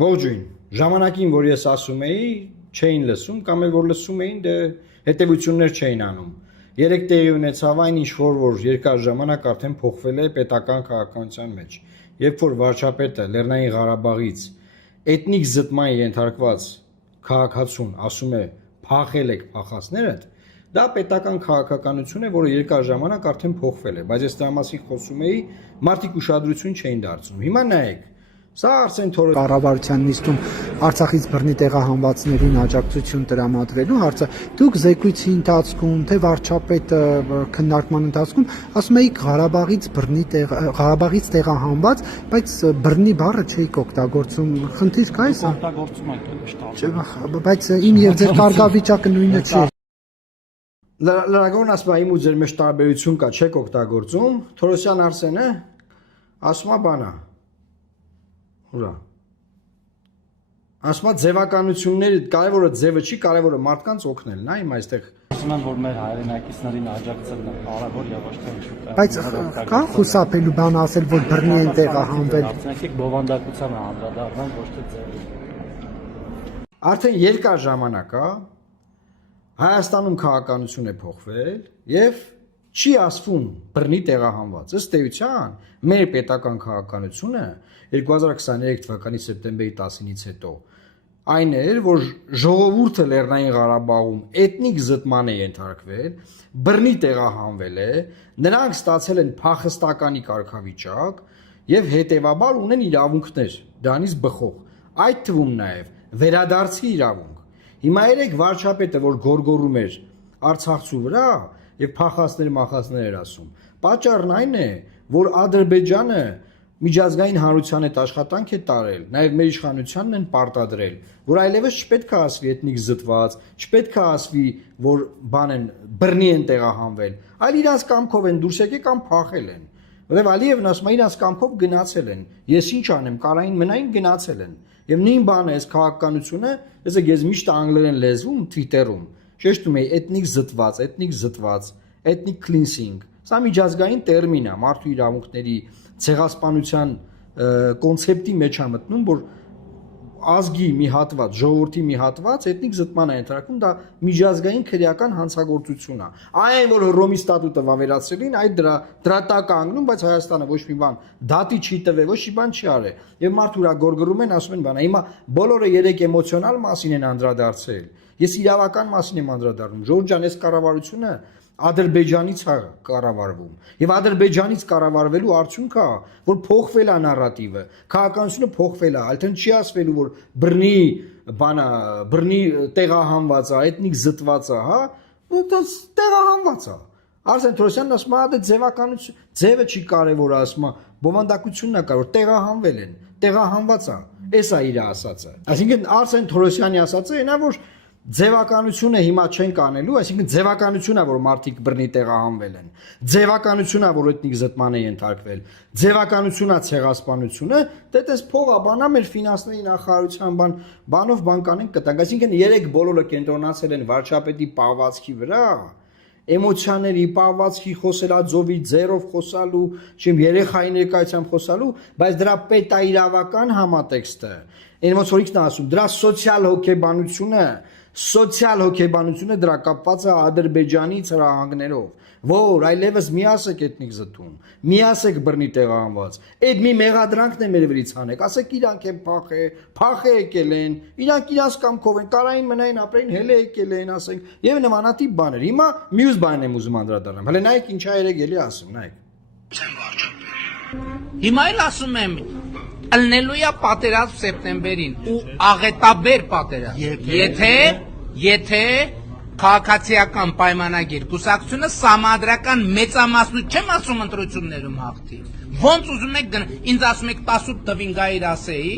Ողջույն, ժամանակին, որ ես ասում էի, չէին լսում, կամ էլ որ լսում էին, դե հետևություններ չէին անում։ Երեք տեղի ունեցավ այն ինչ որ երկար ժամանակ արդեն փոխվել է պետական քաղաքականության մեջ։ Երբ որ վարչապետը Լեռնային Ղարաբաղից էթնիկ զտման ենթարկված քաղաքացուն ասում է փախել եք փախածներդ, դա պետական քաղաքականություն է, որը երկար ժամանակ արդեն փոխվել է, բայց ես դրա մասին խոսում էի, մարդիկ ուշադրություն չէին դարձնում։ Հիմա նայեք, սա Արսեն Թորոսյանի կառավարության նիստում Արցախից բռնի տեղահանվածներին աջակցություն տրամադրելու հարցը դուք զեկույցի ընթացքում թե վարչապետը քննարկման ընթացքում ասում եք Ղարաբաղից տեղահանված, բայց բռնի բառը չէիք օգտագործում, խնդիր կա այս օգտագործում եք բայց իմ եւ ձեր կարգավիճակը նույնը չէ։ Լրագրողն ասում է իմ ու ձեր մեջ տարբերություն կա, չեք օգտագործում, Թորոսյան Արսենը ասում է բանա Ուրա։ Ասում է ձևականությունները, կարևորը ձևը չի, կարևորը մարդկանց օգնելն է, հիմա այստեղ ասում են, որ մեր հայրենակիցներին աջակցելն է կարևոր եւ ոչ թե շուտ։ Բայց կա խուսափելու բան ասել, որ բռնի են տեղահանվել։ Եկեք բովանդակությանը անդրադառնանք, ոչ թե ձև։ Արդեն երկար ժամանակ է Հայաստանում քաղաքականություն է փոխվել եւ չի ասվում բռնի տեղահանված։ Ըստ էության մեր պետական քաղաքականությունը 2023 թվականի սեպտեմբերի 10-ից հետո այն էր, որ ժողովուրդը Լեռնային Ղարաբաղում էթնիկ զտման է ենթարկվել, բռնի տեղահանվել է, նրանք ստացել են փախստականի կարգավիճակ եւ հետեւաբար ունեն իրավունքներ դրանից բխող, այդ թվում նաեւ վերադարձի իրավունք։ Հիմա երեք վարչապետը, որ գորգորում էր Արցախցու վրա եւ փախածներ էր ասում, պատճառն այն է, որ Ադրբեջանը միջազգային հանրության հետ աշխատանք է տարել, նաև մեր իշխանությանն են պարտադրել, որ այլևս չպետք է ասվի էթնիկ զտված, չպետք է ասվի, որ բան են բռնի են տեղահանվել, այլ իրանց կամքով են դուրս եկել կամ փախել են։ Որտեւ Ալիևն ասում է իրանց կամքով գնացել են։ Ես ինչ անեմ, կարային մնային գնացել են։ Եվ նույն բանը է քաղաքականությունը, ես միշտ անգլերեն լեզվում Twitter-ում շեշտում էի էթնիկ զտված, էթնիկ cleansing։ Սա միջազգային տերմին է, մարդու իրավունքների ցեղասպանության կոնցեպտի մեջ է մտնում, որ ազգի մի հատված, ժողովրդի մի հատված էթնիկ զտման է ենթարկվում, դա միջազգային քրեական հանցագործություն է։ Այն որ Հռոմի ստատուտը վավերացրելին, այդ դրա տակ անգնում, բայց Հայաստանը ոչ մի բան դատի չի տվել, ոչ մի բան չի արել։ Եվ մարդու վրա գորգորում են, ասում են բան, հիմա բոլորը երեք էմոցիոնալ մասին են անդրադարձել։ Ես իրավական մասին եմ անդրադառնում։ Ժորժ ջան, այս կառավարությունը Ադրբեջանից է կառավարվում եւ Ադրբեջանից կառավարվելու արդյունքը որ փոխվել է նարատիվը, քաղաքականությունը փոխվել է, այլթեն չի ասվելու որ բռնի տեղահանված է, էթնիկ զտված է, հա, դա տեղահանված է։ Արսեն Թորոսյանն ասում է, դա ձևականություն, ձևը չի կարևորը, ասում է, բովանդակությունն է կարևոր, տեղահանվել են, տեղահանված է, էս է իր ասածը։ Այսինքն Արսեն Թորոսյանի ասածը այնա որ ձևականությունը հիմա չենք անելու, այսինքն ձևականությունն է, որ մարդիկ բռնի տեղահանվել են, ձևականությունն է, որ էթնիկ զտման է ենթարկվել, ձևականությունն է ցեղասպանությունը, դե տես փողա բանա մեր ֆինանսների նախարարության բանով բան կանենք կտանք, այսինքն երեք բոլորը կենտրոնացել են վարչապետի պահվածքի վրա, էմոցիաների պահվածքի խոսելաձովի ձեռով խոսալու, չեմ երեխայի ներկայությամբ խոսալու, բայց դրա պետաիրավական համատեքստը, այն ոնց որ ինքն է ասում, դրա սոցիալ հոգեբանությունը դրա կապված է Ադրբեջանի ցրահանգներով, որ այլևս մի ասեք էթնիկ զտում, մի ասեք բռնի տեղահանված, այդ մի մեղադրանքն է մեր վրից անեք, ասեք իրանք են փախե եկել են, իրանք իրանց կամքով են, կարային մնային ապրեին, հելե եկել են, ասենք, եւ նմանատիպ բաներ։ Հիմա մյուս բանն եմ ուզում անդրադառնամ։ Հələ նայեք ինչա երեք էլի ասում, նայեք։ Հիմա էլ ասում եմ ըլնելու է պատերազմ սեպտեմբերին ու աղետաբեր պատերազմ։ Եթե քաղաքացիական պայմանագիր կուսակցությունը սահմանադրական մեծամասնություն չեմ ասում ընտրություններում հաղթի։ Ոնց ուզում եք ինձ ասում եք 18 տվին գայր ասեի,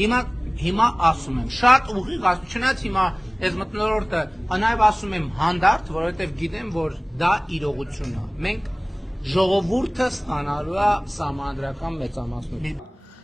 հիմա ասում եմ շատ ուղիղ ասում, չնայած հիմա այս մտնոլորտը նաև ասում եմ հանդարտ, որովհետև գիտեմ, որ դա իրողություն է։ Մենք ժողովուրդը ստանալու է սահմանադրական մեծամասնություն։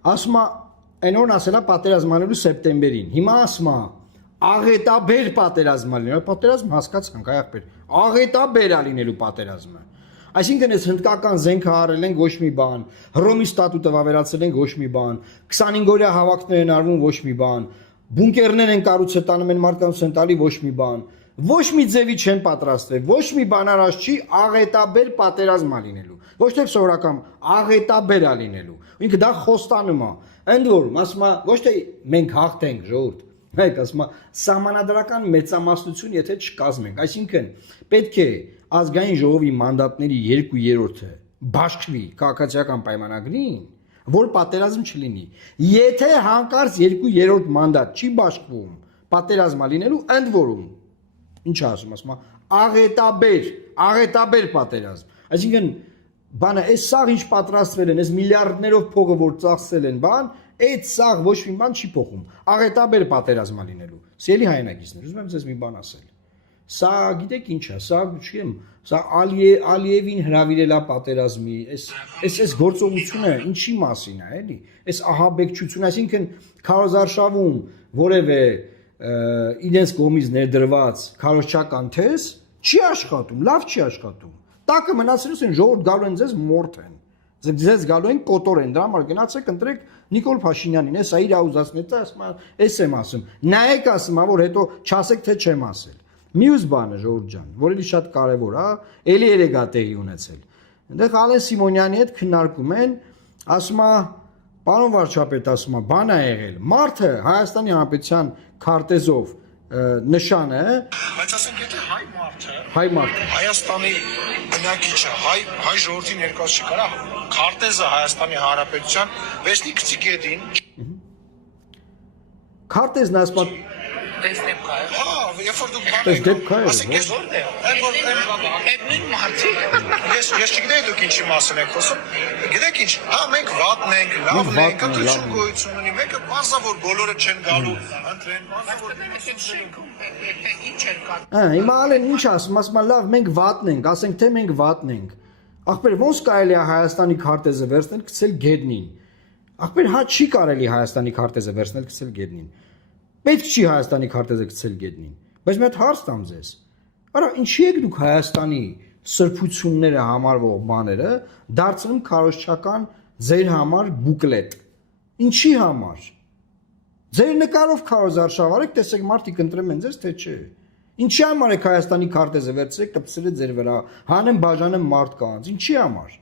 Ասում է այն օրն ասելա պատերազմ անելու սեպտեմբերին։ Հիմա ասում է աղետաբեր պատերազմ լինելու, պատերազմ հասկացանք, այ ախպեր, աղետաբեր է լինելու պատերազմը։ Այսինքն այս հնդկական զենքը արել են ոչ մի բան, Հռոմի ստատուտը վավերացել են ոչ մի բան, 25-օրյա հավաքներ են արվում ոչ մի բան, բունկերներ են կառուցել տանում են մարդկանց են տալի ոչ մի բան, ոչ մի ձևի չեն պատրաստվել, ոչ մի բան արած չի աղետաբեր պատերազմ լինելու, ոչ թե սովորական աղետաբեր լինելու։ Ինքը դա խոստանում է, ընդ որում ասում է ոչ թե մենք հաղթենք ժողովուրդ, Մեկ ասում է սահմանադրական մեծամասնություն եթե չկազմենք, այսինքն պետք է ազգային ժողովի մանդատների 2/3-ը բաշխվի քաղաքացիական պայմանագրին, որ պատերազմ չլինի։ Եթե հանկարծ 2/3 մանդատ չի բաշխվում, պատերազմա լինելու, ընդ որում, ինչ ասում է, աղետաբեր պատերազմ։ Այսինքն բանը, այս սաղ ինչ պատրաստվել են, այս միլիարդներով փողը որ ծախսել են, բան, այդ սաղ ոչ մի բան չի փոխում։ Աղետաբեր պատերազմա լինելու։ Սիրելի հայրենակիցներ, ուզում եմ ձեզ մի բան ասել։ Սա գիտեք ինչ է, սա չեմ, սա Ալիևին հրավիրել է պատերազմի, այս գործողությունը ինչի մասին է, էլի։ Այս ահաբեկչություն, այսինքն քարոզարշավում որևէ իրենց կողմից ներդրված քարոզչական թես չի աշխատում, լավ չի աշխատում։ Տակը մնացելուց են ժողովուրդ գալու են ձեզ մորթ են։ Ձեզ գալու են կոտոր են, դրա համար գնացեք ընտրեք Նիկոլ Փաշինյանին, էսա իր աուզացնեց, ասում էս եմ ասում։ Նայեք ասում, որ հետո չասեք թե չեմ ասել։ Մյուս բանը ժողովուրդ ջան, որ էլի շատ կարևոր է, էլի երեգա տեղի ունեցել։ Այնտեղ Ալեն Սիմոնյանի հետ քննարկում են, ասում է, պարոն վարչապետ, ասում է, բան է եղել։ Մարդը Հայաստանի Հանրապետության քարտեզով նշանը, բայց ասենք եթե հայ մարդը Հայաստանի բնակիչը, հայ ժողովրդի ներկայացուցիչ չի կարա քարտեզը Հայաստանի Հանրապետության վեստի գցի գետին քարտեզն ասում Տեսնեմ կայ։ երբ որ դուք Պես դեպք է, ասենք ես որն է Այդ նույն մարդիկ։ ես չգիտեի դուք ինչի մասին եք խոսում գիտեք ինչ հա մենք վատն ենք լավն ենք ընտրություն գոյություն ունի մեկը բարձա որ բոլորը չեն գալու ընտրեն բարձա որ Ինչ էր կա։ Հիմա ալեն ինչ ասում է լավ մենք վատն ենք, ասենք թե մենք վատն ենք։ Ախպեր ոնց կարելի է Հայաստանի քարտեզը վերցնել գցել գետնին։ Ախպեր հա չի կարելի Հայաստանի քարտեզը վերցնել գցել գետնին։ Պետք չի Հայաստանի քարտեզը գցել գետնին։ Բայց մի հատ հարց տամ ձեզ։ Արա ինչի եք դուք Հայաստանի սրբությունները համարվող բաները դարձնում քարոզչական ձեր համար բուկլետ։ Ինչի համար։ Ձեր նկարով քարոզարշավարեք, տեսեք մարդիկ ընտրեմ են ձեզ թե չէ։ Ինչի համար եք Հայաստանի քարտեզը վերցրեք, կպցրեք ձեր վրա, հանեմ բաժանեմ մարդկանց, ինչի համար։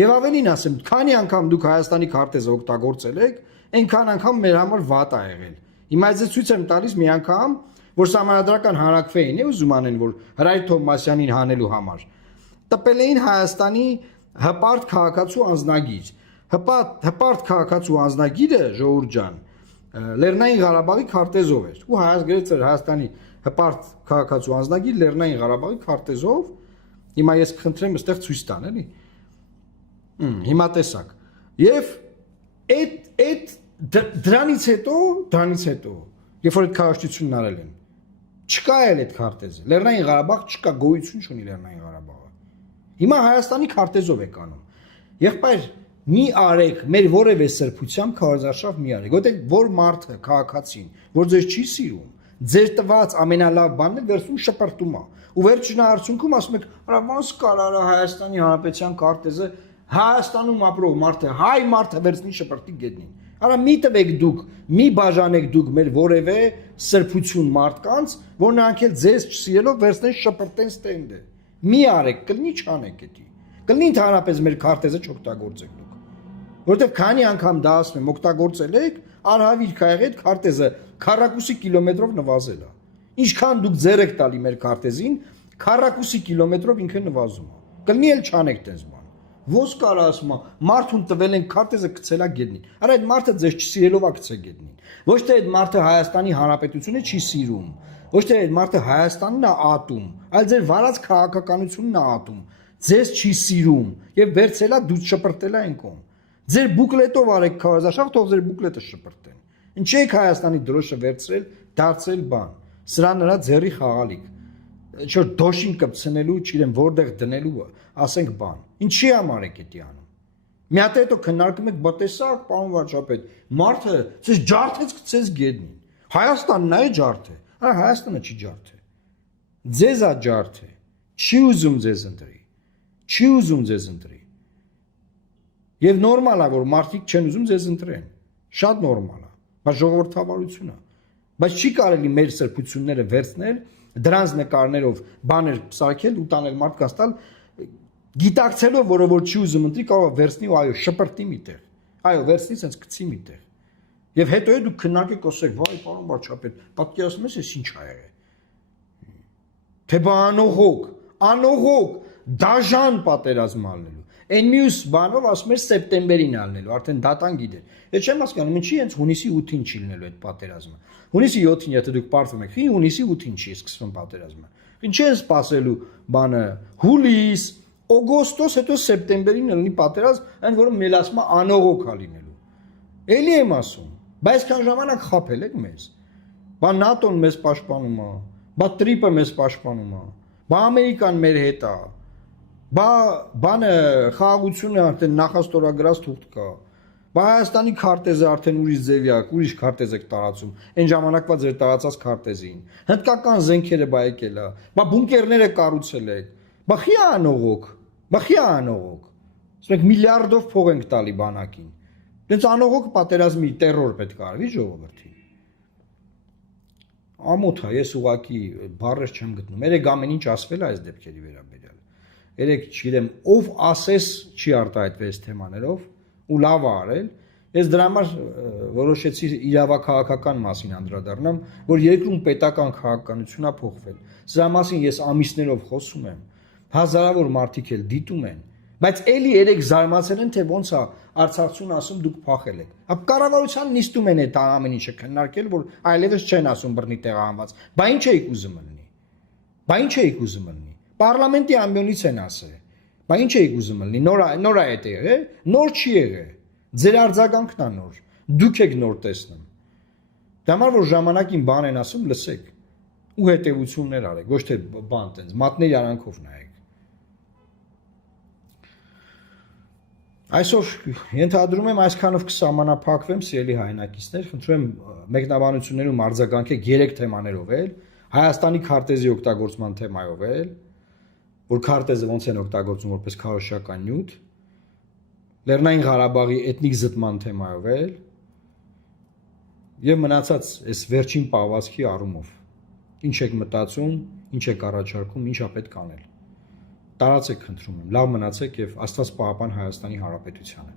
Եվ ավելին ասեմ, քանի անգամ դուք Հայաստանի քարտեզը օգտագործել եք, այնքան անգամ մեր համար վատ ա եղել։ Հիմա ես ցույց եմ տալիս մի անգամ, որ սահմանադրական հանրակրվեին է ուզում անեն, որ Հրայր Թովմասյանին հանելու համար։ Տպել էին Հայաստանի հպարտ քաղաքացու անձնագիր։ Հպարտ քաղաքացու անձնագիրը ժողովուրդ ջան, Լեռնային Ղարաբաղի քարտեզով էր։ Ու գրեց էր Հայաստանի հպարտ քաղաքացու անձնագիր Լեռնային Ղարաբաղի քարտեզով։ Հիմա ես կխնդրեմ այստեղ ցույց տան, էլի։ Հիմա տեսակ։ Եվ այդ դրանից հետո, երբ որ այդ քարոզչությունն արել են, չկա էլ այդ քարտեզը։ Լեռնային Ղարաբաղ չկա, գոյություն չունի Լեռնային Ղարաբաղը։ Հիմա Հայաստանի քարտեզով եք անում։ Եղբայր, մի արեք, մեր որևէ սրբությամբ քարոզարշավ մի արեք, որտեղ որ մարդը, քաղաքացին, որ ձեզ չի սիրում, ձեր տված ամենալավ բանն է վերցնում շպրտում է։ Ու վերջին արդյունքում ասում եք, արա ոնց կարող է Հայաստանի Հանրապետության քարտեզը Հայաստանում ապրող մարդը, հայ մարդը վերցնի շպրտի գետնին։ Արա մի տվեք դուք, մի բաժանեք դուք մեր որևէ սրբություն մարդկանց, որ նրանք էլ ձեզ չսիրելով վերցնեն շպրտեն ստենդը։ Մի արեք, կլինի չանեք էդի։ Կլինի ընդհանրապես մեր քարտեզը չօգտագործեք դուք։ Որտեվ քանի անգամ դա ասում եմ, օգտագործել եք, արհավիր կա եղել քարտեզը քառակուսի կիլոմետրով նվազել է։ Ինչքան դուք ձեր եք տալի մեր քարտեզին, քառակուսի կիլոմետրով ինքը նվազում է։ Կլինի էլ չանեք տես բան։ Ոնց կարա ասում, մարդուն տվել են քարտեզը գցելա գետնին։ Արա այդ մարդը ձեզ չսիրելով է գցել գետնին։ Ոչ թե այդ մարդը Հայաստանի Հանրապետությունը չի սիրում, ոչ թե այդ մարդը Հայաստանն է ատում, այլ ձեր վարած քաղաքականությունն է ատում։ Ձեզ չի սիրում եւ վերցելա դու շպրտելա են կողմ։ Ձեր բուկլետով արեք քարոզարշավ, թող ձեր բուկլետը շպրտեն։ Ինչ եք Հայաստանի դրոշը վերցրել, դարձել բան։ Սրա նրա ձեռի խաղալիք։ Ինչ-որ դոշին կպցնելու, չգիտեմ, որտեղ դնելու, ասենք բան։ Ինչի համար եք դա անում։ Մի հատ հետո քննարկում եք, բա տեսակ, պարոն վարչապետ, մարդը ցես ջարդեց գցես գետնին։ Հայաստանն է ջարդը։ Հա Հայաստանը չի ջարդը։ Ձեզ է ջարդը։ Չի ուզում ձեզ ընտրի։ չի ուզում ձեզ ընտրի։ Եվ նորմալ է, որ մարդիկ չեն ուզում ձեզ ընտրեն։ Շատ նորմալ է, բայց ժողովրդավարություն է։ Բայց չի կարելի մեր սրբությունները վերցնել, դրանց նկարներով բաներ սարքել ու տանել մարդկանց տալ, գիտակցելով, որ չի ուզում ընտրի, կարող է վերցնի ու այո, շպրտի միտեղ։ Այո, վերցնի, sense գցի միտեղ։ Եվ հետո դուք քննարկեք, ասեք, վայ, պարոն վարչապետ, պատկերացնում ես, ինչ ա եղել։ Թե բա անողոք, դաժան պատերազմ ալնելու։ Այն մյուս բանով ասում էր սեպտեմբերին ալնելու, արդեն դատան գիտեր։ Ես չեմ հասկանում, ինչի հենց հունիսի 8-ին չի լինելու այդ պատերազմը։ Հունիսի 7-ին, եթե դուք պարտվում եք, հունիսի 8-ին չի սկսվում պատերազմը։ Ինչի են սպասելու բանը հուլիս, օգոստոս, հետո սեպտեմբերին լինի պատերազմ, այն որը մելասմա անողոք ա լինելու։ Էլի եմ ասում, բայց քան ժամանակ խաբել եք մեզ։ Բա ՆԱՏՕ-ն մեզ պաշտպանում է, բա տրիպը մեզ պաշտպանում է, բա Ամերիկան մեր հետ է, բա բանը խաղաղությունը արդեն նախաստորագրած թուղթ կա, բա Հայաստանի քարտեզը արդեն ուրիշ ձևի է, ուրիշ քարտեզ եք տարածում, այն ժամանակվա ձեր տարածած քարտեզին, հնդկական զենքերը բա եկել է, բա բունկերները կառուցել եք, բա խի անողոք, ասում եք միլիարդով փող ենք տալի բանակին, դենց անողոք պատերազմի տերոր պետք է արվի ժողովրդին։ Ամոթ է, ես ուղղակի բառեր չեմ գտնում, երեք ամեն ինչ ասվել է այս դեպքերի վերաբերյալ, երեք չգիտեմ, ով ասես չի արտահայտվել այս թեմաներով ու լավ է արել, ես դրա համար որոշեցի իրավաքաղաքական մասին անդրադառնամ, որ երկրում պետական քաղաքականություն է փոխվել, սրա մասին ես ամիսներով խոսում եմ, հազարավոր մարդիկ էլ դիտում են, բայց էլի երեք զարմացել են, թե ոնց է Արցախցուն ասում դուք փախել եք։ Ապա կառավարության նիստում են այդ ամեն ինչը քննարկել, որ այլևս չեն ասում բռնի տեղահանված։ Բա ինչ էիք ուզում լինի։ Պարլամենտի ամբիոնից են ասել։ Բա ինչ էիք ուզում լինի։ Նոր է այդ եղել, նոր չի եղել։ Ձեր արձագանքն է նոր։ Դուք եք նոր տեսնում։ Դա համար որ ժամանակին բան են ասում, լսեք ու հետևություններ արեք, ոչ թե բան տենց, մատների արանքով նայեք։ Այսօր ենթադրում եմ այսքանով կսահմանափակվեմ, սիրելի հայրենակիցներ, խնդրում եմ մեկնաբանություններում արձագանքեք 3 թեմաներով էլ, Հայաստանի քարտեզի օգտագործման թեմայով էլ, որ քարտեզը ոնց են օգտագործում որպես քարոզչական նյութ, Լեռնային Ղարաբաղի էթնիկ զտման թեմայով էլ, եւ մնացած այս վերջին պահվածքի առումով։ Ինչ եք մտածում, ինչ եք առաջարկում, ինչ է պետք անել։ Տարածեք, խնդրում եմ, լավ մնացեք եւ Աստված պահապան Հայաստանի Հանրապետությանը։